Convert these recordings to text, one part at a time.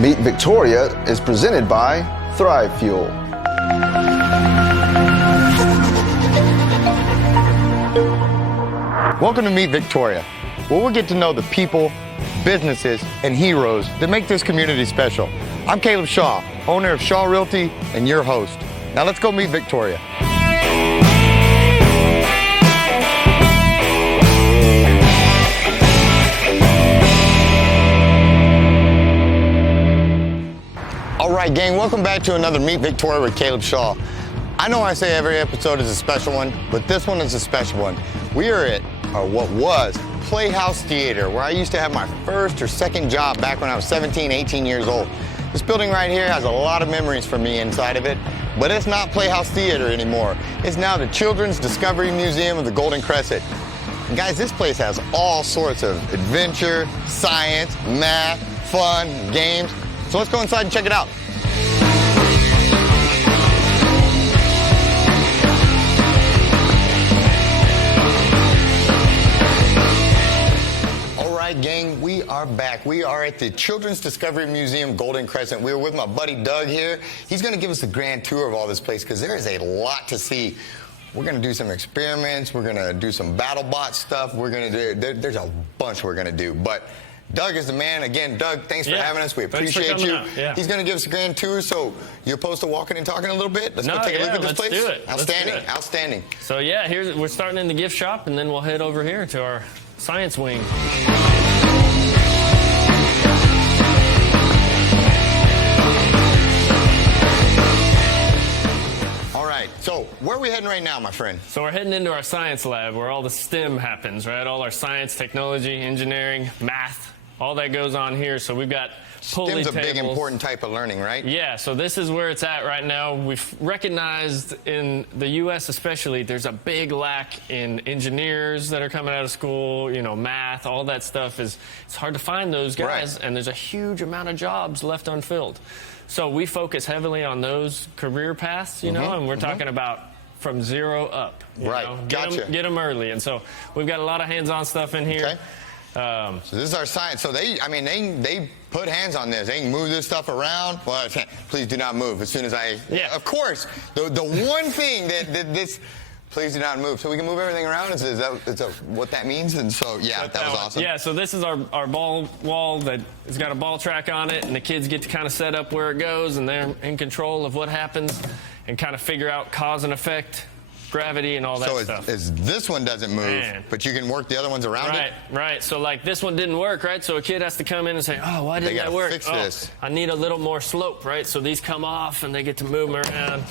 Meet Victoria is presented by Thrive Fuel. Welcome to Meet Victoria, where we'll get to know the people, businesses, and heroes that make this community special. I'm Caleb Shaw, owner of Shaw Realty and your host. Now let's go meet Victoria. All right, gang, welcome back to another Meet Victoria with Caleb Shaw. I know I say every episode is a special one, but this one is a special one. We are at what was Playhouse Theater, where I used to have my first or second job back when I was 17, 18 years old. This building right here has a lot of memories for me inside of it, but it's not Playhouse Theater anymore. It's now the Children's Discovery Museum of the Golden Crescent. And guys, this place has all sorts of adventure, science, math, fun, games. So let's go inside and check it out. Gang, we are back. We are at the Children's Discovery Museum, Golden Crescent. We are with my buddy Doug here. He's going to give us a grand tour of all this place because there is a lot to see. We're going to do some experiments. We're going to do some BattleBot stuff. We're going to do, there's a bunch we're going to do. But Doug is the man. Again, Doug, thanks for having us. We appreciate you. He's going to give us a grand tour. So you're opposed to walking and talking a little bit? Let's go take a look at this place. Let's do it. Outstanding. Let's do it. Outstanding. So yeah, we're starting in the gift shop, and then we'll head over here to our science wing. So, where are we heading right now, my friend? So we're heading into our science lab where all the STEM happens, right? All our science, technology, engineering, math, all that goes on here. So we've got pulley tables. STEM's a big, important type of learning, right? Yeah, so this is where it's at right now. We've recognized in the U.S. especially, there's a big lack in engineers that are coming out of school, you know, math, all that stuff it's hard to find those guys, and there's a huge amount of jobs left unfilled. So we focus heavily on those career paths, you know, and we're talking about from zero up. Right, gotcha. Get them early. And so we've got a lot of hands-on stuff in here. Okay. So this is our science. So they put hands on this. They can move this stuff around. Well, please do not move as soon as I, of course, the one thing that this, please do not move. So we can move everything around? Is that what that means? And so, yeah, that was awesome. Yeah, so this is our ball wall that has got a ball track on it, and the kids get to kind of set up where it goes, and they're in control of what happens and kind of figure out cause and effect, gravity, and all that stuff. So this one doesn't move, but you can work the other ones around it? Right. So, like, this one didn't work, right? So a kid has to come in and say, oh, why didn't that work? Fix this. I need a little more slope, right? So these come off, and they get to move them around,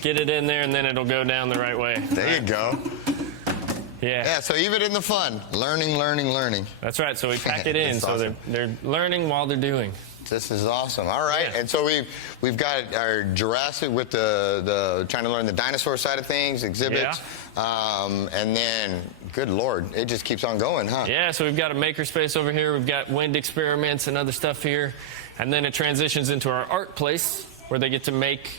get it in there, and then it'll go down the right way. There you go. Yeah, so even in the fun, learning. That's right. So we pack it in, so awesome. they're learning while they're doing. This is awesome. All right, and so we've got our Jurassic with the trying to learn the dinosaur side of things, exhibits, and then, good Lord, it just keeps on going, huh? Yeah, so we've got a makerspace over here. We've got wind experiments and other stuff here, and then it transitions into our art place where they get to make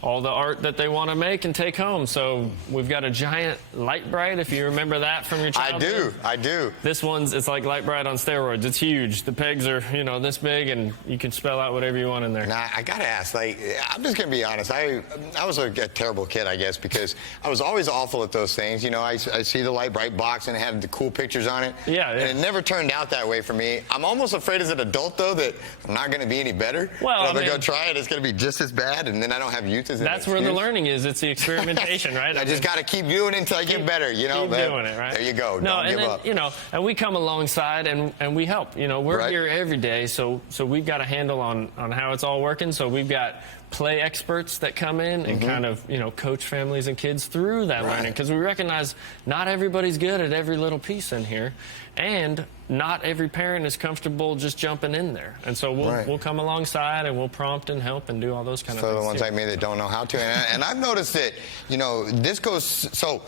all the art that they want to make and take home. So we've got a giant Light Bright, if you remember that from your childhood. I do. This it's like Light Bright on steroids. It's huge. The pegs are, you know, this big, and you can spell out whatever you want in there. Now, I gotta ask, like, I'm just gonna be honest. I was a terrible kid, I guess, because I was always awful at those things. You know, I see the Light Bright box and it had the cool pictures on it. Yeah. And it never turned out that way for me. I'm almost afraid as an adult, though, that I'm not gonna be any better. Well, I'm gonna go try it. It's gonna be just as bad, and then I don't have youth as an That's where the learning is. It's the experimentation, right? I just got to keep doing it until I get better, you know? Keep doing it, right? There you go. No, Don't give up. You know, and we come alongside and we help. You know, we're here every day, so we've got a handle on how it's all working. So we've got play experts that come in and kind of, you know, coach families and kids through that learning, because we recognize not everybody's good at every little piece in here, and not every parent is comfortable just jumping in there. And so we'll come alongside and we'll prompt and help and do all those kind of things. For the ones like me that don't know how to. And I've noticed that, you know, this goes, so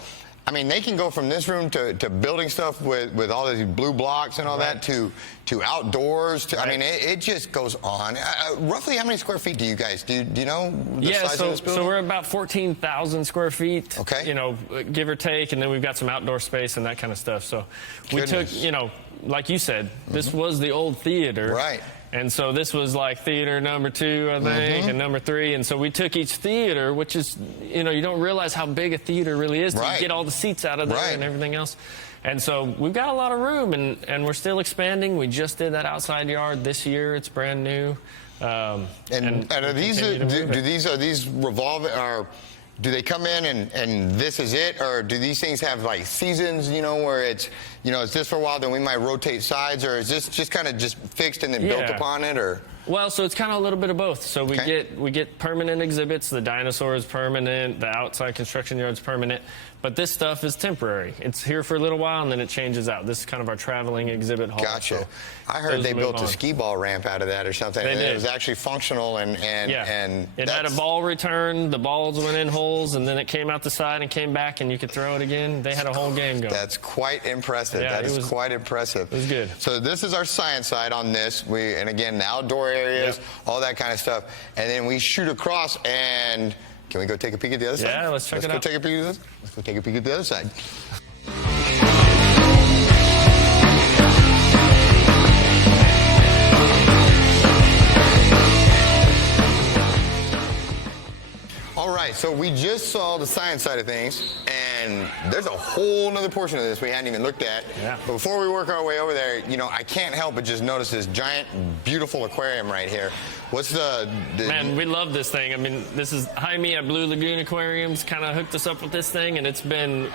I mean, they can go from this room to building stuff with all these blue blocks and all that to outdoors. To, I mean, it just goes on. Roughly how many square feet do you guys, do you know the size of this building? So we're about 14,000 square feet, okay. You know, give or take, and then we've got some outdoor space and that kind of stuff. So we took, you know, like you said, this was the old theater. Right. And so this was like theater number 2, I think, and number 3. And so we took each theater, which is, you know, you don't realize how big a theater really is till you get all the seats out of there and everything else. And so we've got a lot of room, and we're still expanding. We just did that outside yard this year. It's brand new. And are these are these revolving, or do they come in and this is it, or do these things have like seasons, you know, where it's, you know, it's this for a while, then we might rotate sides, or is this just kind of just fixed and then built upon it, or? Well, so it's kind of a little bit of both. So we get permanent exhibits. The dinosaur is permanent. The outside construction yard is permanent. But this stuff is temporary. It's here for a little while, and then it changes out. This is kind of our traveling exhibit hall. Gotcha. So I heard they built a skee ball ramp out of that or something. They did. It was actually functional, and it had a ball return. The balls went in holes, and then it came out the side and came back, and you could throw it again. They had a whole game going. That's quite impressive. Yeah, that is quite impressive. It was good. So this is our science side on this. And again, the outdoor areas, all that kind of stuff. And then we shoot across, and can we go take a peek at the other side? Yeah, let's check it out. Let's go take a peek at the other side. All right, so we just saw the science side of things, and there's a whole nother portion of this we hadn't even looked at. Yeah. But before we work our way over there, you know, I can't help but just notice this giant, beautiful aquarium right here. What's the Man, we love this thing. I mean, this is Jaime at Blue Lagoon Aquariums kind of hooked us up with this thing, and it's been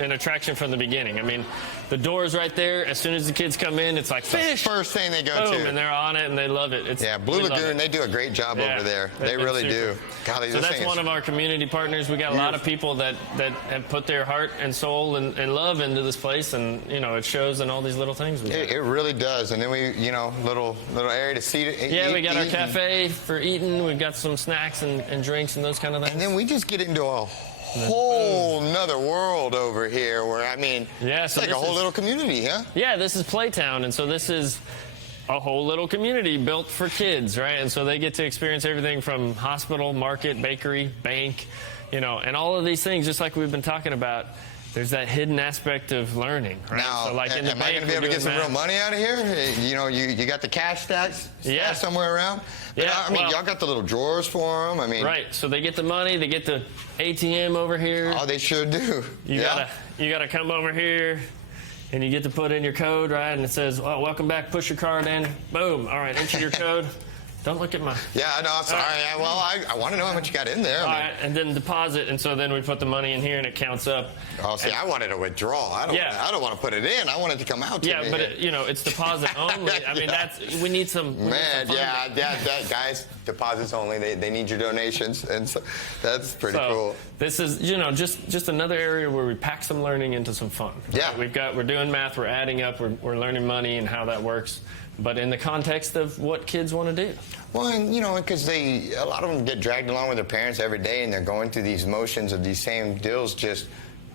an attraction from the beginning. I mean, the door's right there. As soon as the kids come in, it's like fish. The first thing they go Boom, to. and they're on it, and they love it. Blue Lagoon, they do a great job over there. They really do. Golly, so that's one of our community partners. We got a lot of people that have put their heart and soul and love into this place, and you know, it shows in all these little things. It really does. And then we, you know, little area to see it. Yeah, we got our cafe for eating. We've got some snacks and drinks and those kind of things. And then we just get into a whole nother world over here where, I mean, it's like a whole little community, huh? Yeah, this is Playtown, and so this is a whole little community built for kids, right? And so they get to experience everything from hospital, market, bakery, bank, you know, and all of these things, just like we've been talking about. There's that hidden aspect of learning, right? Now, so like in the am I going to be able to get some real money out of here? You know, you got the cash stacks somewhere around? But I mean, y'all got the little drawers for them. I mean, right. So they get the money. They get the ATM over here. Oh, they sure do. You gotta come over here, and you get to put in your code, right? And it says, "Oh, welcome back. Push your card in. Boom. All right, enter your code." Don't look at my... Yeah, no, I'm sorry. Right. Well, I want to know how much you got in there. All right, and then deposit, and so then we put the money in here, and it counts up. Oh, see, I wanted to withdraw. I don't want to put it in. I want it to come out to me. Yeah, but you know, it's deposit only. I mean, we need some... Guys, deposits only. They need your donations, and so that's pretty cool. This is, you know, just another area where we pack some learning into some fun. Yeah. Right? We're doing math, we're adding up, we're learning money and how that works, but in the context of what kids want to do. Well, and, you know, because a lot of them get dragged along with their parents every day, and they're going through these motions of these same deals, just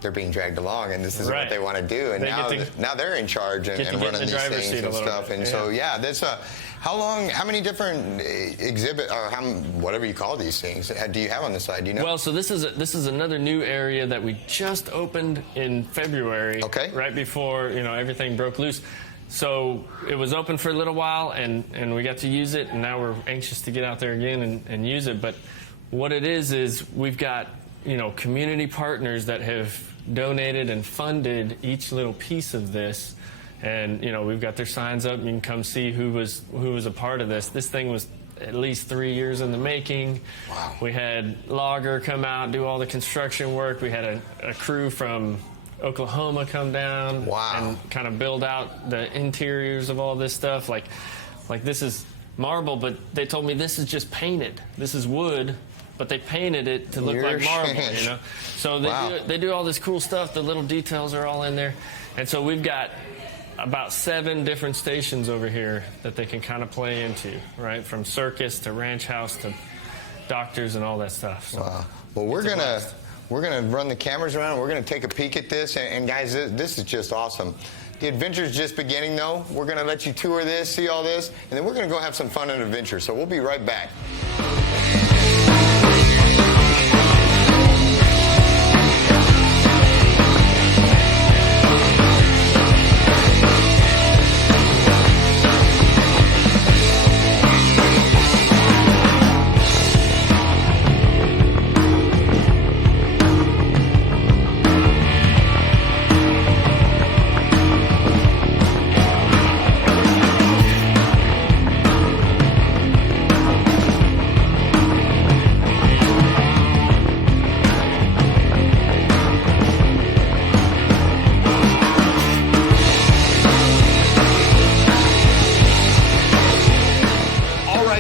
they're being dragged along, and this is what they want to do. And now they're in charge and running these things and stuff. And so, that's how many different exhibit, or whatever you call these things, do you have on the side? Do you know? Well, so this is another new area that we just opened in February. Okay. Right before, you know, everything broke loose. So it was open for a little while, and we got to use it, and now we're anxious to get out there again and use it. But what it is we've got, you know, community partners that have donated and funded each little piece of this. And, you know, we've got their signs up. You can come see who was a part of this. This thing was at least 3 years in the making. Wow. We had Logger come out, do all the construction work. We had a crew from Oklahoma come down and kind of build out the interiors of all this stuff. Like this is marble, but they told me this is just painted. This is wood, but they painted it to look like marble, you know? So they do all this cool stuff. The little details are all in there. And so we've got about 7 different stations over here that they can kind of play into, right? From circus to ranch house to doctors and all that stuff. So well, we're gonna run the cameras around. We're gonna take a peek at this, and guys, this is just awesome. The adventure's just beginning, though. We're gonna let you tour this, see all this, and then we're gonna go have some fun and adventure. So we'll be right back.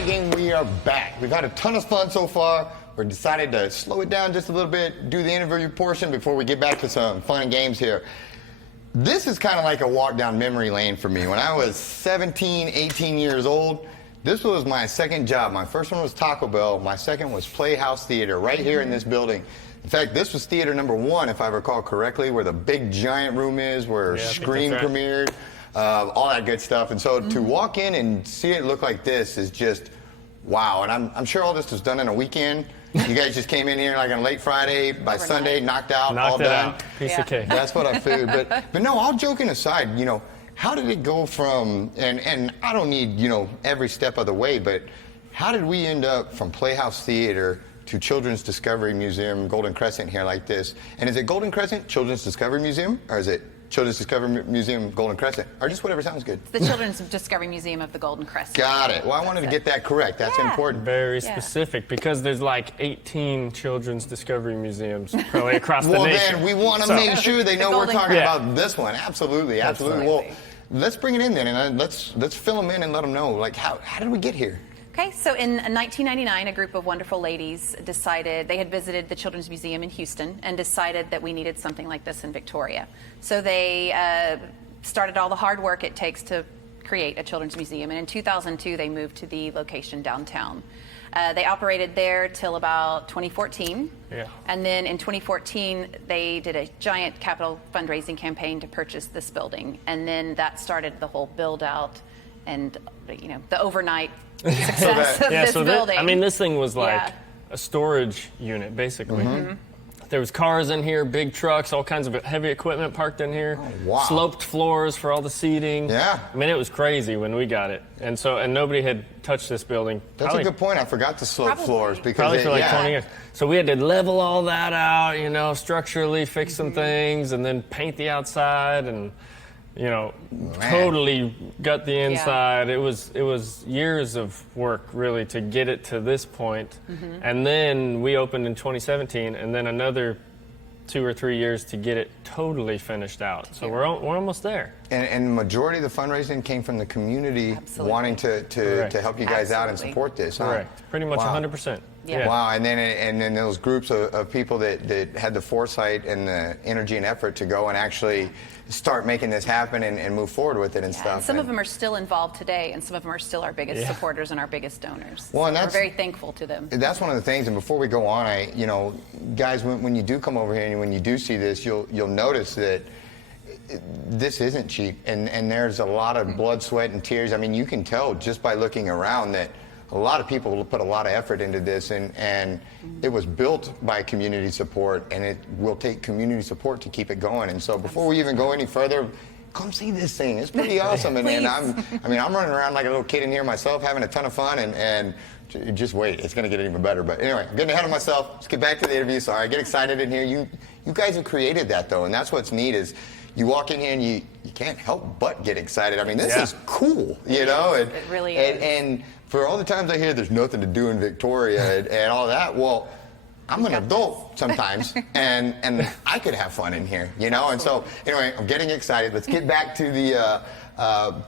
gang, we are back. We've had a ton of fun so far. We decided to slow it down just a little bit, do the interview portion before we get back to some fun and games here. This is kind of like a walk down memory lane for me. When I was 17, 18 years old, this was my second job. My first one was Taco Bell. My second was Playhouse Theater right here in this building. In fact, this was theater number 1, if I recall correctly, where the big giant room is, where Scream premiered, all that good stuff. And so to walk in and see it look like this is just wow. And I'm sure all this was done in a weekend. You guys just came in here like on late Friday, by Sunday, knocked out, all done. Piece of cake. That's what I figured. But no, all joking aside, you know, how did it go from, and I don't need, you know, every step of the way, but how did we end up from Playhouse Theater to Children's Discovery Museum, Golden Crescent here like this? And is it Golden Crescent, Children's Discovery Museum, or is it Children's Discovery Museum, Golden Crescent, or just whatever sounds good? The Children's Discovery Museum of the Golden Crescent. Got it. Well, I wanted to get that correct. That's important. Very specific, because there's like 18 Children's Discovery Museums probably across the Well, nation. then we want to make sure they know we're Golden talking Crescent. about this one. Absolutely, absolutely. Well, let's bring it in then, and let's fill them in and let them know, like, how did we get here? Okay, so in 1999, a group of wonderful ladies decided, they had visited the Children's Museum in Houston and decided that we needed something like this in Victoria. So they started all the hard work it takes to create a children's museum, and in 2002 they moved to the location downtown. They operated there till about 2014. And then in 2014, they did a giant capital fundraising campaign to purchase this building. And then that started the whole build out and, you know, the overnight success of this building. I mean, this thing was like a storage unit, basically. There was cars in here, big trucks, all kinds of heavy equipment parked in here. Oh, wow. Sloped floors for all the seating. Yeah. I mean, it was crazy when we got it. And nobody had touched this building. That's a good point. I forgot the slope floors, because Probably for like 20 years. So we had to level all that out, you know, structurally fix some things, and then paint the outside, and, you know, totally gut the inside. It was years of work, really, to get it to this point. And then we opened in 2017, and then another 2 or 3 years to get it totally finished out. So we're almost there. And the majority of the fundraising came from the community wanting to help you guys out and support this. Correct. Pretty much 100%. Yeah. Wow, and then those groups of people that had the foresight and the energy and effort to go and actually start making this happen and move forward with it and stuff. And some of them are still involved today, and some of them are still our biggest supporters and our biggest donors. Well, and we're very thankful to them. That's one of the things. And before we go on, you know, guys, when you do come over here and when you do see this, you'll notice that this isn't cheap, and there's a lot of blood, sweat, and tears. I mean, you can tell just by looking around that a lot of people put a lot of effort into this, and it was built by community support, and it will take community support to keep it going. And so before we even go any further, come see this thing. It's pretty awesome. And I'm running around like a little kid in here myself, having a ton of fun, and just wait, it's going to get even better. But anyway, I'm getting ahead of myself. Let's get back to the interview. Sorry, I get excited in here. You guys have created that, though, and that's what's neat is you walk in here and you can't help but get excited. I mean, this is cool, you know? It really is. And for all the times I hear there's nothing to do in Victoria and all that, well, I'm an adult sometimes, and I could have fun in here, you know? And so, anyway, I'm getting excited. Let's get back to the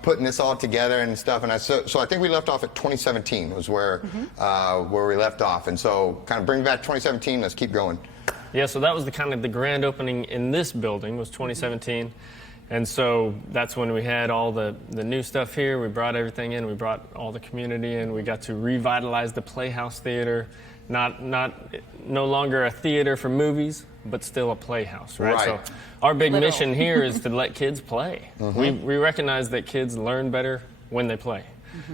putting this all together and stuff. And so I think we left off at 2017 was where we left off. And so kind of bring back 2017, let's keep going. Yeah, so that was the grand opening in this building was 2017. And so that's when we had all the new stuff here. We brought everything in. We brought all the community in. We got to revitalize the Playhouse Theater. No longer a theater for movies, but still a playhouse, right? So our big mission here is to let kids play. We recognize that kids learn better when they play.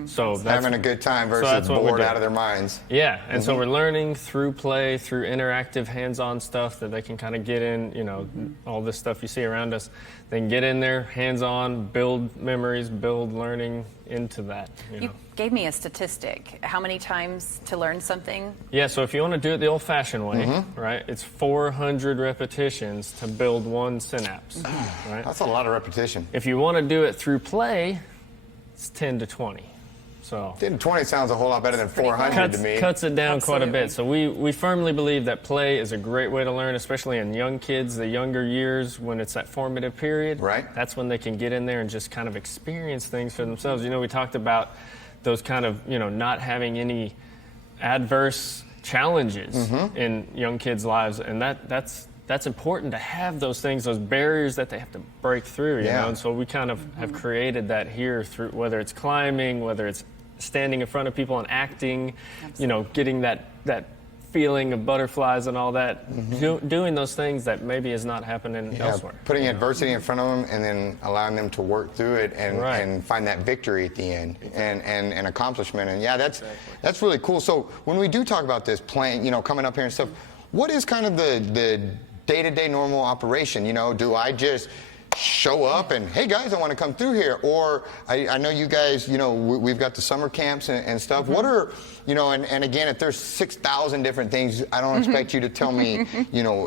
So that's having a good time versus bored out of their minds. Yeah, and so we're learning through play, through interactive hands-on stuff that they can kind of get in, you know, all this stuff you see around us. They can get in there, hands-on, build memories, build learning into that. You gave me a statistic. How many times to learn something? Yeah, so if you want to do it the old-fashioned way, right, it's 400 repetitions to build one synapse, right? That's a lot of repetition. If you want to do it through play, it's 10 to 20. So 10 to 20 sounds a whole lot better than 400 to me. Cuts it down quite a bit. So we firmly believe that play is a great way to learn, especially in young kids, the younger years when it's that formative period. Right. That's when they can get in there and just kind of experience things for themselves. You know, we talked about those kind of, not having any adverse challenges in young kids' lives, and that's important to have those things, those barriers that they have to break through, you know. And so we kind of have created that here through whether it's climbing, whether it's standing in front of people and acting, getting that feeling of butterflies and all that, doing those things that maybe is not happening elsewhere. Putting adversity in front of them and then allowing them to work through it and find that victory at the end and accomplishment. And that's really cool. So when we do talk about this playing, coming up here and stuff, what is kind of the day-to-day normal operation? Do I just show up and, hey guys, I want to come through here? Or I know you guys, we've got the summer camps and stuff. What are, and again, if there's 6,000 different things, I don't expect you to tell me,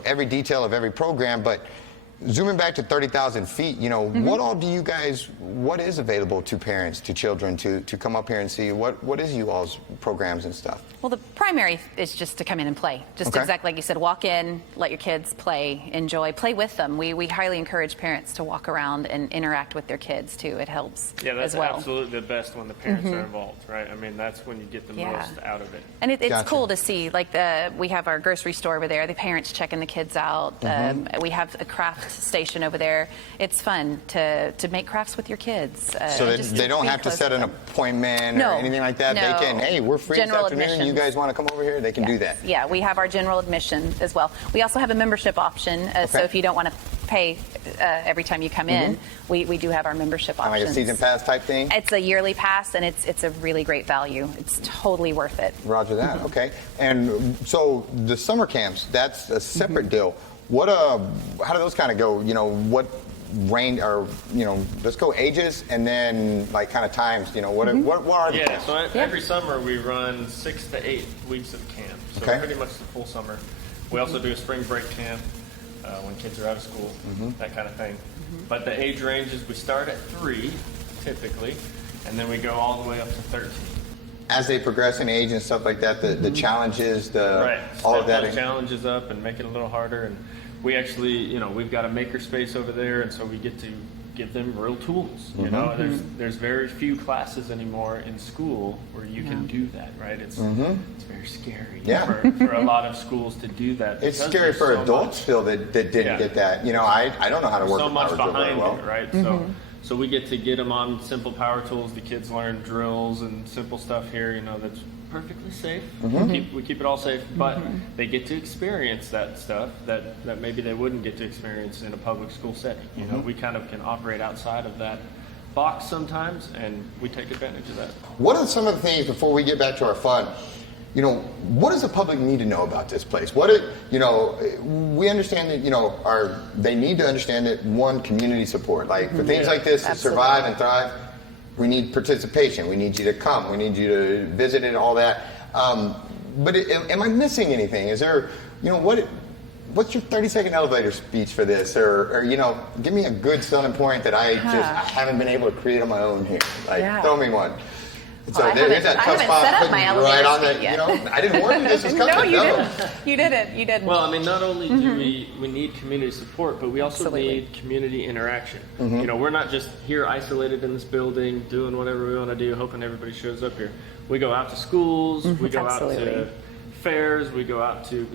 every detail of every program, but zooming back to 30,000 feet, what all do you guys, what is available to parents, to children to come up here and see? What is you all's programs and stuff? Well, the primary is just to come in and play. Just exactly like you said, walk in, let your kids play, enjoy, play with them. We highly encourage parents to walk around and interact with their kids too. It helps as well. Yeah, that's absolutely the best when the parents are involved, right? I mean, that's when you get the most out of it. And it's cool to see, like we have our grocery store over there, the parents checking the kids out. We have a craft station over there. It's fun to make crafts with your kids. So they don't have to set an appointment or anything like that? No. They can, hey, we're free this afternoon. You guys want to come over here? They can do that. Yeah, we have our general admission as well. We also have a membership option, so if you don't want to pay every time you come in, we do have our membership options. Like a season pass type thing? It's a yearly pass, and it's a really great value. It's totally worth it. Roger that. Okay. And so the summer camps, that's a separate deal. What how do those kind of go? What range, or let's go ages, and then like kind of times. What are the camps? So every summer we run 6 to 8 weeks of camp. So pretty much the full summer. We also do a spring break camp when kids are out of school, that kind of thing. But the age ranges, we start at 3 typically, and then we go all the way up to 13. As they progress in age and stuff like that, the challenges, all of that. Step challenges up and make it a little harder. And we actually, we've got a maker space over there, and so we get to give them real tools. There's very few classes anymore in school where you can do that, right? It's very scary for a lot of schools to do that. It's scary for adults still that didn't get that. I don't know how to work so with much power drill very behind well. it, right? So we get to get them on simple power tools. The kids learn drills and simple stuff here, that's perfectly safe. We keep it all safe, but they get to experience that stuff that maybe they wouldn't get to experience in a public school setting. We kind of can operate outside of that box sometimes, and we take advantage of that. What are some of the things, before we get back to our fun, what does the public need to know about this place? We understand that, they need to understand that, one, community support. Like for things like this to survive and thrive, we need participation. We need you to come. We need you to visit it, all that. But am I missing anything? Is there, what's your 30-second elevator speech for this? Or give me a good selling point that I haven't been able to create on my own here. Throw me one. So I haven't set up my elevator speech yet. I didn't warn you this was coming. No, you didn't. You didn't. Well, I mean, not only do we need community support, but we also need community interaction. We're not just here isolated in this building, doing whatever we want to do, hoping everybody shows up here. We go out to schools, we go out to fairs, we go out to,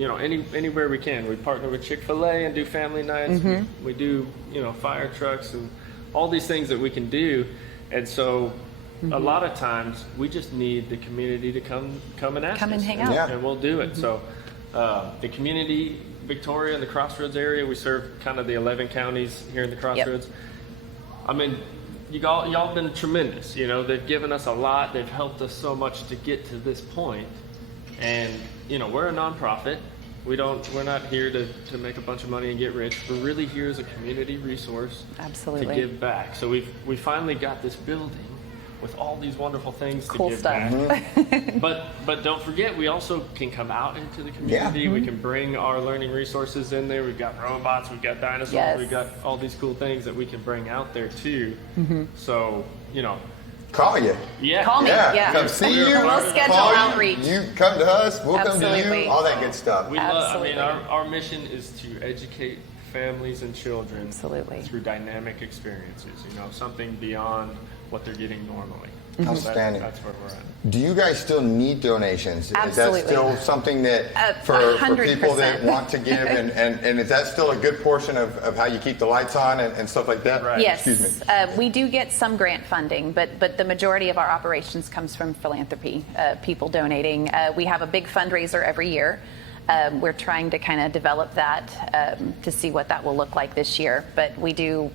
anywhere we can. We partner with Chick-fil-A and do family nights. We do, fire trucks and all these things that we can do. And so a lot of times we just need the community to come and ask us. Come and hang out. And we'll do it. So the community, Victoria and the Crossroads area, we serve kind of the 11 counties here in the Crossroads. I mean, y'all have been tremendous. They've given us a lot. They've helped us so much to get to this point. And, we're a nonprofit. We're not here to make a bunch of money and get rich. We're really here as a community resource to give back. So we finally got this building with all these wonderful things to give back. But don't forget, we also can come out into the community. We can bring our learning resources in there. We've got robots, we've got dinosaurs, we've got all these cool things that we can bring out there too. So, call you. Yeah. Call me. Come see you. We'll schedule outreach. You come to us, we'll come to you, all that good stuff. Our mission is to educate families and children through dynamic experiences, something beyond what they're getting normally. Outstanding. That's where we're at. Do you guys still need donations? Absolutely. Is that still something that for people that 100%. want to give, and is that still a good portion of how you keep the lights on and stuff like that? Right. Yes, Excuse me. we do get some grant funding, but the majority of our operations comes from philanthropy, people donating. We have a big fundraiser every year. We're trying to kind of develop that to see what that will look like this year. But we do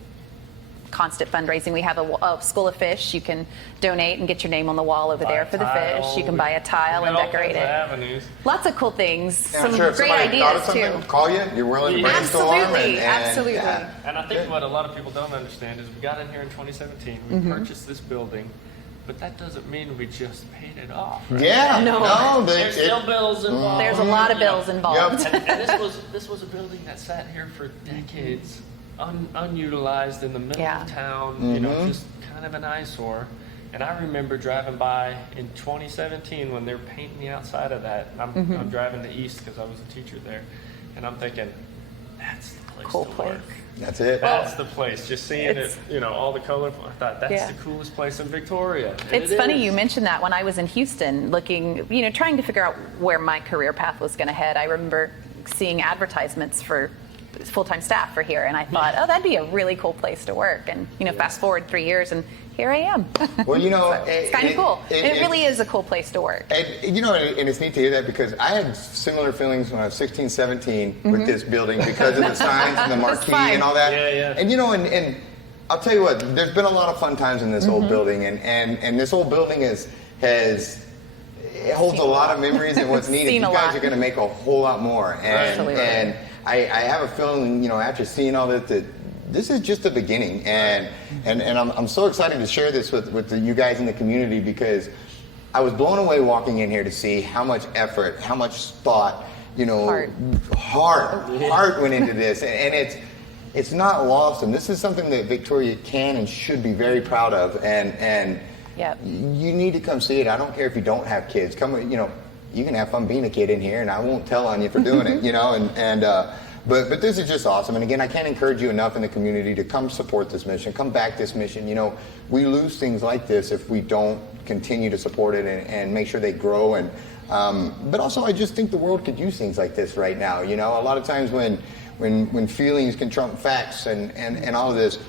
constant fundraising. We have a school of fish. You can donate and get your name on the wall over there for the fish. You can buy a tile and decorate it. Avenues. Lots of cool things. Yeah, Some I'm sure if great somebody thought of ideas something, too. call you. You're willing to brainstorm. Absolutely, absolutely. Yeah. And I think what a lot of people don't understand is we got in here in 2017. We purchased this building, but that doesn't mean we just paid it off. Right? Yeah. No. There's still bills involved. There's a lot of bills involved. Yep. And this was a building that sat here for decades, unutilized in the middle of town. You know, just kind of an eyesore. And I remember driving by in 2017 when they're painting the outside of that. I'm driving to East because I was a teacher there, and I'm thinking, that's the place Cool to place. work. That's it. That's the place. Just seeing it, you know, all the colorful. I thought that's Yeah. the coolest place in Victoria. And It's it funny is. you mentioned that. When I was in Houston looking, you know, trying to figure out where my career path was going to head, I remember seeing advertisements for full-time staff for here, and I thought, oh, that'd be a really cool place to work. And, you know, fast forward 3 years, and here I am. Well, you know, it's kind of cool. It really is a cool place to work. And, you know, and it's neat to hear that because I had similar feelings when I was 16, 17 with this building because of the signs and the marquee and all that. Yeah, yeah. And, you know, and I'll tell you what, there's been a lot of fun times in this old building, and this old building it holds a lot of memories, and what's neat is Seen you a guys lot. are going to make a whole lot more. Absolutely. And I have a feeling, you know, after seeing all that this is just the beginning, and I'm so excited to share this with you guys in the community because I was blown away walking in here to see how much effort, how much thought, you know, heart went into this, and it's not lost, and this is something that Victoria can and should be very proud of, and Yep. you need to come see it. I don't care if you don't have kids. Come, you know, you can have fun being a kid in here, and I won't tell on you for doing it, you know, But this is just awesome. And again, I can't encourage you enough in the community to come support this mission, come back this mission. You know, we lose things like this if we don't continue to support it and make sure they grow. And but also, I just think the world could use things like this right now. You know, a lot of times when feelings can trump facts and all of this,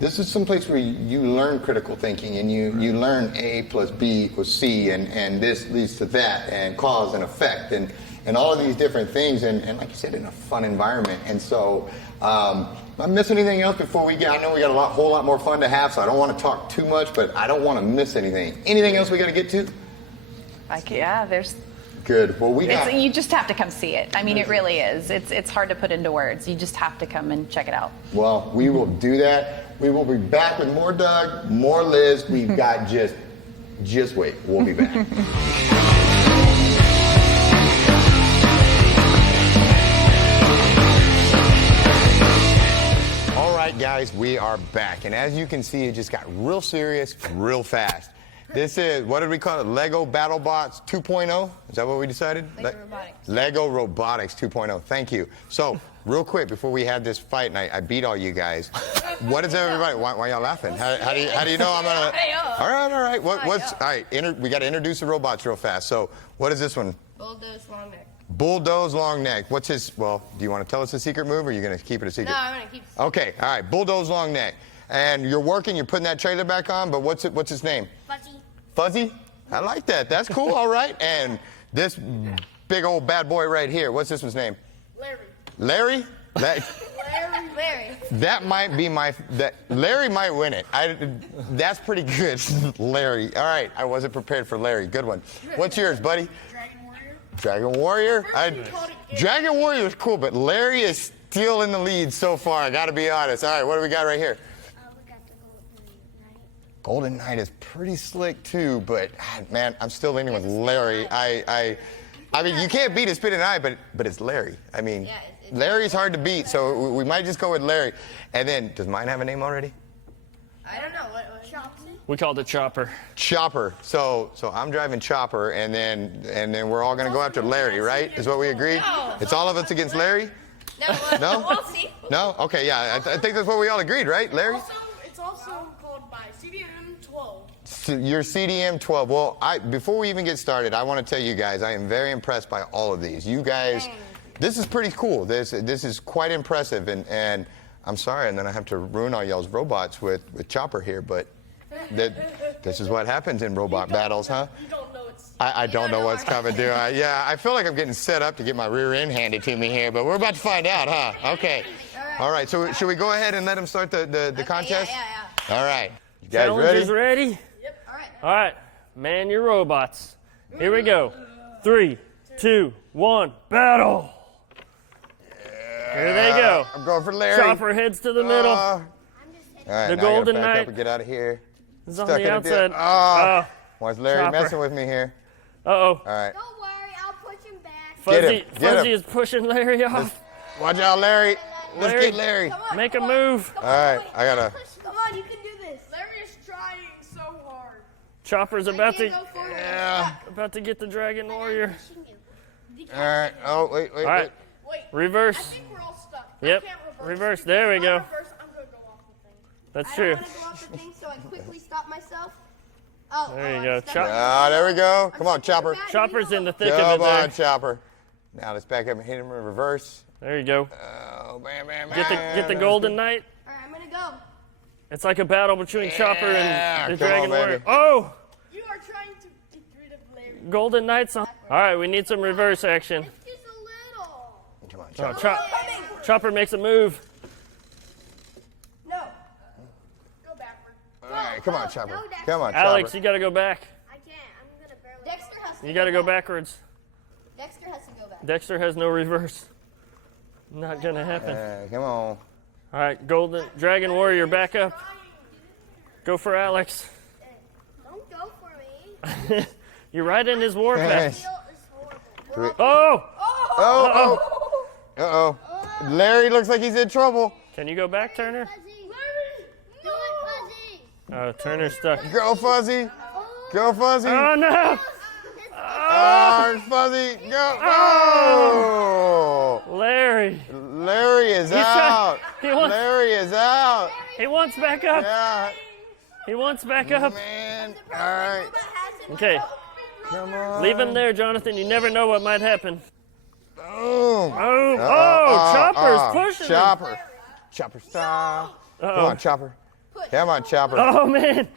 this is some place where you learn critical thinking and you learn A plus B equals C and this leads to that and cause and effect and all of these different things, and like you said, in a fun environment. And so, am I missing anything else before we get? I know we got a whole lot more fun to have, so I don't want to talk too much, but I don't want to miss anything. Anything else we got to get to? There's. Good. Well, You just have to come see it. I mean, it really is. It's hard to put into words. You just have to come and check it out. Well, we will do that. We will be back with more Doug, more Liz. We've got just wait. We'll be back. All right, guys, we are back. And as you can see, it just got real serious real fast. This is, what did we call it? Lego BattleBots 2.0? Is that what we decided? Lego Robotics. Lego Robotics 2.0. Thank you. So, real quick, before we had this fight, and I beat all you guys, what is everybody, why y'all laughing? How do you know I'm going to... All right. All right, we got to introduce the robots real fast. So, what is this one? Bulldoze long neck. Bulldoze long neck. What's his, well, do you want to tell us a secret move, or are you going to keep it a secret? No, I'm going to keep it. Okay, all right, Bulldoze long neck. And you're putting that trailer back on, but what's his name? Fuzzy. Fuzzy? I like that. That's cool, all right. And this big old bad boy right here, what's this one's name? Larry. Larry? Larry. That might be Larry might win it. That's pretty good, Larry. All right, I wasn't prepared for Larry. Good one. What's yours, buddy? Dragon Warrior? Dragon Warrior is cool, but Larry is still in the lead so far, I gotta be honest. All right, what do we got right here? We got the Golden Knight is pretty slick too, but man, I'm still leaning with Larry. I mean, you can't beat a spinning eye, but it's Larry. I mean, Larry's hard to beat, so we might just go with Larry. And then, does mine have a name already? I don't know. What We called it Chopper. Chopper. So I'm driving Chopper, and then we're all gonna go after Larry, right? Is what we agreed? No. It's all of us against Larry? No? We'll see. No? Okay, yeah. I think that's what we all agreed, right, Larry? It's also called by CDM 12. So your CDM 12. Well, before we even get started, I want to tell you guys, I am very impressed by all of these. You guys, this is pretty cool. This is quite impressive, and I'm sorry, and then I have to ruin all y'all's robots with Chopper here, but this is what happens in robot battles, huh? You don't know it's. I don't know what's coming, do I? Yeah, I feel like I'm getting set up to get my rear end handed to me here, but we're about to find out, huh? Okay. All right, so should we go ahead and let him start the contest? Yeah. All right. You guys Challengers ready? ready? Yep. All right. All right, man your robots. Here we go. 3, 2, 1, battle. Here they go. I'm going for Larry. Chopper heads to the middle. All right, The now I gotta Golden back Knight up and get out of here. It's on Stuck in the a outside. dip. Oh, why's Larry Chopper. messing with me here? Uh-oh. All right. Don't worry, I'll push him back. Get Fuzzy, him, get Fuzzy him. is pushing Larry off. Watch out, Larry. Let's Larry. get Larry. Come on, Make a come on. move. Come All on, right, wait. I gotta. Come on, you can do this. Larry is trying so hard. Chopper's about to Yeah. get the Dragon Warrior. All right. Oh, wait. All right, Wait. I reverse. think we're all stuck. Yep. I can't Reverse. There we If I go. reverse, I'm gonna go off the thing. That's I true. don't want to go off the thing, so I quickly stop myself. Oh, There you I'm go. stuck. Chop- Ah, there we go. Come on, stuck Chopper. bad. Chopper's in the thick of Come it there. on, Chopper. Now let's back up and hit him in reverse. There you go. Oh, bam, bam, Get the bam. Golden Knight. All right, I'm gonna go. It's like a battle between Chopper Yeah, and the come Dragon on, baby. Warrior. Oh, You are trying to get rid of Larry. Golden Knight's on. All right, we need some reverse action. It's just a little. Come on, Oh, Chopper. Chopper makes a move. No. Go backward. All right, come on, Chopper. No, Dexter. Come on, Chopper. Alex, you got to go back. I can't. I'm gonna barely. Dexter has to. You got to go backwards. Dexter has to go back. Dexter has no reverse. Not gonna happen. Come on. All right, Golden Dragon Warrior, back up. Go for Alex. Don't go for me. You're right in his war path. Feel is horrible. Oh, Oh. Uh-oh. Larry looks like he's in trouble. can you go back, Turner? Fuzzy. Larry. Do it, Fuzzy. Oh, Turner's stuck. Go, Fuzzy. Go, Fuzzy. Oh no! Oh, Fuzzy. Go. Oh. Larry, Larry is trying- out. he wants- Larry is out. he wants back up. Yeah. He wants back up. Man. All right. Okay, Come on. leave him there, Jonathan. You never know what might happen. Boom. Oh, Chopper's pushing him. Chopper. Chopper stop. Come on, Chopper. Come on, Chopper. Oh man!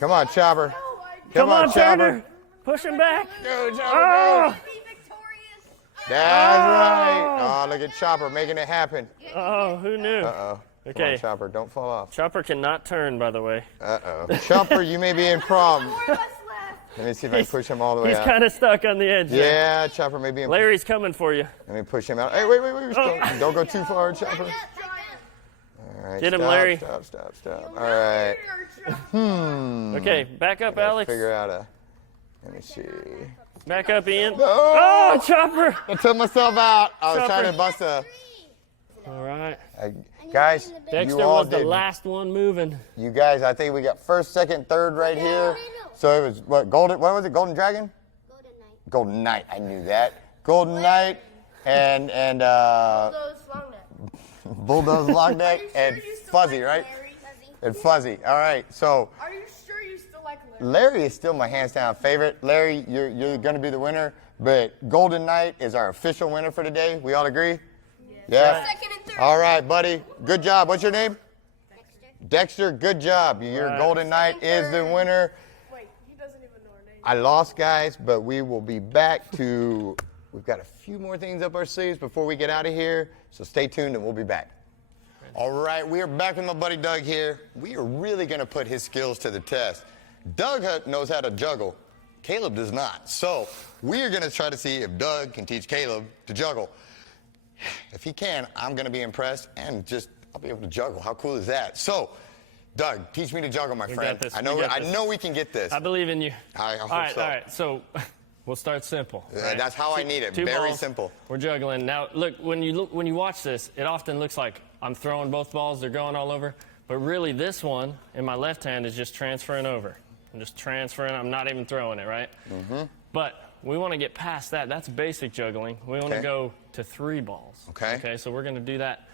Come on, Chopper. Come on, Chopper. Turner. Push him back. Go, Chopper. Oh, Be victorious. That's right. Oh, look at Chopper making it happen. oh, who knew? Uh-oh. Come Okay. on, Chopper. Don't fall off. Chopper cannot turn, by the way. Uh-oh. Chopper, you may be in problem. Four of us left. Let me see if I can push him all the way He's out. kind of stuck on the edge. there. Yeah, Chopper may be in Larry's coming for you. Let me push him out. Hey, wait. Don't go too far, Chopper. Trying. All right, Get him, stop, Larry. Stop. All right. Okay, back up, Alex. Figure out a... Let me see. Back up, Ian. Oh! Oh, Chopper. I took myself out. I was Chopper. trying to bust a... All right. Guys, Dexter you all was the did. last one moving. You guys, I think we got first, second, third right here. So it was, what was it, Golden Dragon? Golden Knight. Golden Knight, I knew that. Golden Knight and Those long neck. Bulldoze Long Neck and Fuzzy, right? And Fuzzy. All right, so Are you sure you still like Larry? Larry is still my hands down favorite. Larry, you're going to be the winner, but Golden Knight is our official winner for today. We all agree? Yeah. Second and third. All right, buddy. Good job. What's your name? Dexter, good job. Your Right. Golden Knight is the winner. Wait, he doesn't even know our name. I lost, guys, but we will be back to, we've got a few more things up our sleeves before we get out of here, so stay tuned and we'll be back. All right, we are back with my buddy Doug here. We are really going to put his skills to the test. Doug knows how to juggle. Caleb does not. So we are going to try to see if Doug can teach Caleb to juggle. If he can, I'm going to be impressed and I'll be able to juggle. How cool is that? So, Doug, teach me to juggle, my friend. got this. I We know got this. we can get this. I believe in you. I hope all right, so. all right. So we'll start simple. Right? That's how I need it. Two Very balls. simple. We're juggling. Now, look, when you watch this, it often looks like I'm throwing both balls. They're going all over. But really, this one in my left hand is just transferring over. I'm just transferring. I'm not even throwing it, right? Mm-hmm. But we want to get past that. That's basic juggling. We want to Okay. go to 3 balls. Okay. Okay, so we're going to do that.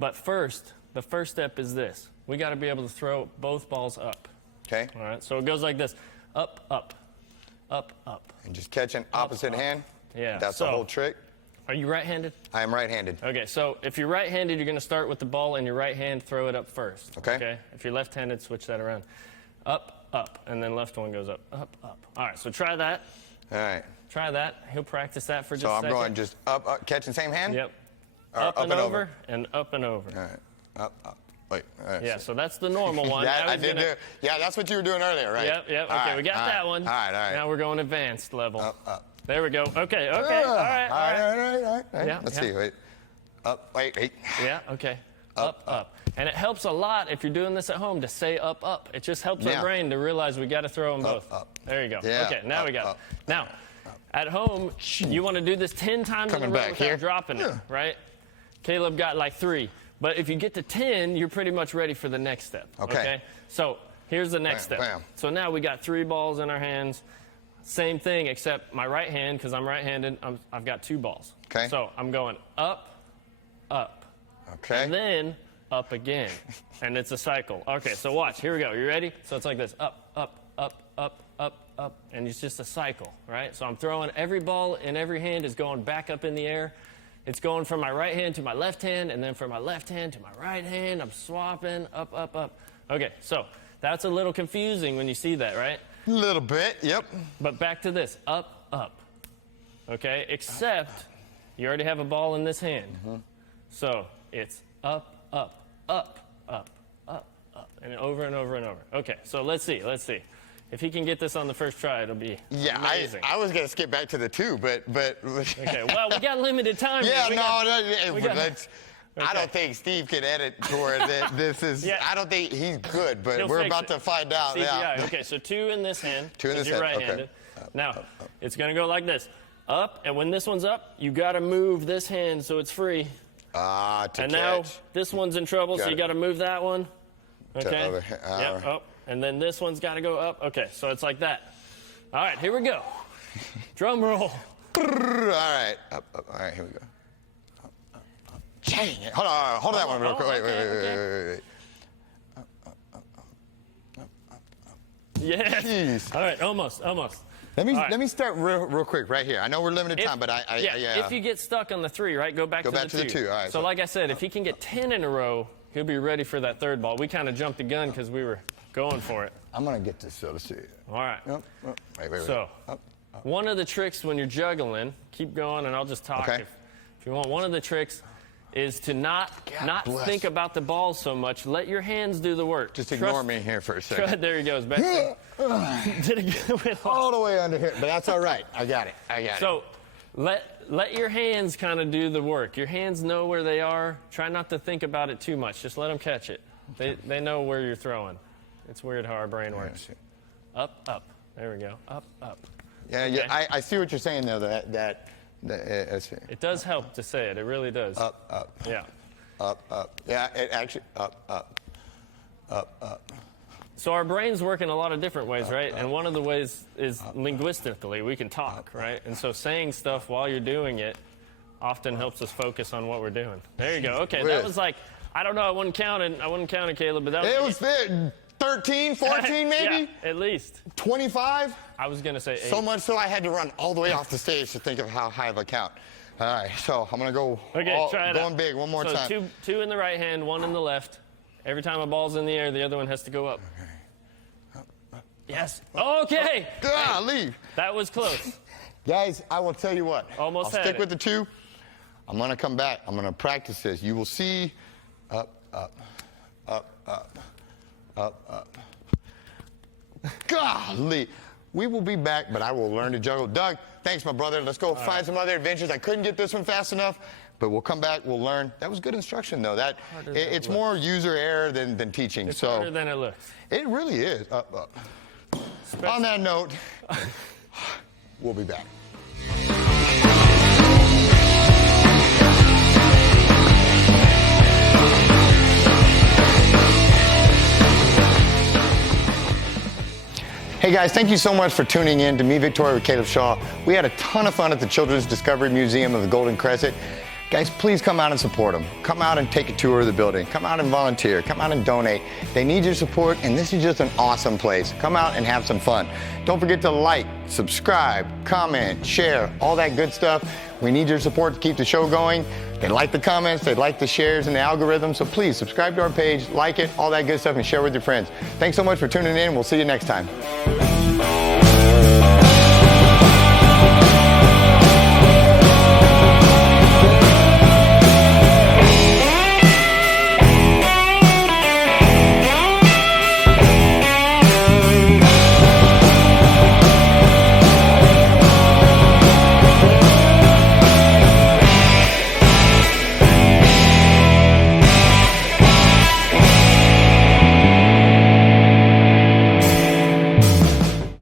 But first, the first step is this. We got to be able to throw both balls up. Okay. All right, so it goes like this. Up, up, up, up. And just catch an opposite hand. Yeah. That's the whole trick. Are you right-handed? I am right-handed. Okay, so if you're right-handed, you're going to start with the ball in your right hand, throw it up first. Okay. If you're left-handed, switch that around. Up, up, and then left one goes up, up, up. All right, so try that. All right. Try that. He'll practice that for just So a I'm second. going just up, up, catching same hand? Yep. Or Up and over, and up and over. All right. Up, up. Wait. All right. Yeah, so that's the normal one. That Now I he's did gonna- do. Yeah, that's what you were doing earlier, right? Yep, yep. All Okay, right, we got all that right, one. All right, all right. Now we're going advanced level. Up, up. There we go. Okay, okay. All right, all right. All right. Yeah, Let's yeah. see. Wait. Up. Wait. Wait. Yeah, okay. Up, up. And it helps a lot if you're doing this at home to say up, up. It just helps Yeah. our brain to realize we got to throw them both. Up. There you go. Yeah, Okay, now we up, got up, it. Now, at home, you want to do this 10 times Coming in a row back without here. dropping it, right? Caleb got like 3. But if you get to 10, you're pretty much ready for the next step. Okay. So here's the next Bam, step. bam. So now we got 3 balls in our hands. Same thing, except my right hand, because I'm right-handed, I've got 2 balls. Okay. So I'm going up, up, Okay. and then up again. And it's a cycle. Okay, so watch. Here we go. You ready? So it's like this. Up, up, up, up, up, up. And it's just a cycle, right? So I'm throwing every ball in every hand is going back up in the air. It's going from my right hand to my left hand, and then from my left hand to my right hand. I'm swapping up, up, up. Okay, so that's a little confusing when you see that, right? A little bit. Yep. But back to this. Up, up. Okay, except you already have a ball in this hand. So it's up, up, up, up, up, up, and over and over and over. Okay, so let's see. If he can get this on the first try, it'll be amazing. I was gonna skip back to the 2, but. Okay, well, we got limited time. Yeah, here. I don't think Steve can edit toward this is. Yeah. I don't think he's good, but He'll we're fix about it. to find out. CGI. Yeah. Okay, so 2 in this hand. 2 in 'cause this you're hand, okay. right-handed. Now, it's going to go like this. Up, and when this one's up, you got to move this hand so it's free. To And catch. now this one's in trouble, so Got you it. got to move that one. Okay. other Yep, up. And then this one's got to go up. Okay, so it's like that. All right, here we go. Drum roll. All right. Up, up. All right, here we go. Up, up, up. Dang it. Hold on that one real quick. Wait. Yes. Jeez. All right, almost. Let right. me start real quick right here. I know we're limited If- time, but If you get stuck on the 3, right, go back to back the to the 2. All right, So like I said, if he can get 10 in a row, he'll be ready for that 3rd ball. We kind of jumped the gun because we were going for it. I'm gonna get this. So let's see. All right. Yep. Wait. So Up. one of the tricks when you're juggling, keep going, and I'll just talk Okay. if you want. One of the tricks is to not bless. think about the ball so much. Let your hands do the work. Just ignore me here for a second. There he goes. Back there. Did it get All the way under here, but that's all right. I got it. So let your hands kind of do the work. Your hands know where they are. Try not to think about it too much. Just let them catch it. They know where you're throwing. It's weird how our brain works. Up, up. There we go. Up, up. Yeah, Okay. yeah. I see what you're saying though. That's It does help to say it. It really does. up. Yeah. Up. Yeah, it actually up. So our brain's work in a lot of different ways, right? And one of the ways is linguistically. We can talk, right? And so saying stuff while you're doing it often helps us focus on what we're doing. There you go. Okay, that was like, I don't know, I wouldn't count it, Caleb, but that was... It was there, 13, 14 maybe? Yeah, at least. 25? I was going to say 8. So much so I had to run all the way off the stage to think of how high of a count. All right, so I'm going to go Try it going out. big one more so time. Two in the right hand, 1 in the left. Every time a ball's in the air, the other one has to go up. Yes. Okay. Golly. That was close. Guys, I will tell you what. Almost I'll had stick it. with the 2. I'm going to come back. I'm going to practice this. You will see up. Golly. We will be back, but I will learn to juggle. Doug, thanks, my brother. Let's go find some other adventures. I couldn't get this one fast enough, but we'll come back. We'll learn. That was good instruction, though. It's more user error than teaching. It's so harder than it looks. it really is. Up. On that note, we'll be back. Hey guys, thank you so much for tuning in to Me Victoria with Caleb Shaw. We had a ton of fun at the Children's Discovery Museum of the Golden Crescent. Guys, please come out and support them. Come out and take a tour of the building. Come out and volunteer. Come out and donate. They need your support, and this is just an awesome place. Come out and have some fun. Don't forget to like, subscribe, comment, share, all that good stuff. We need your support to keep the show going. They like the comments, they like the shares and the algorithm, so please subscribe to our page, like it, all that good stuff, and share with your friends. Thanks so much for tuning in. We'll see you next time.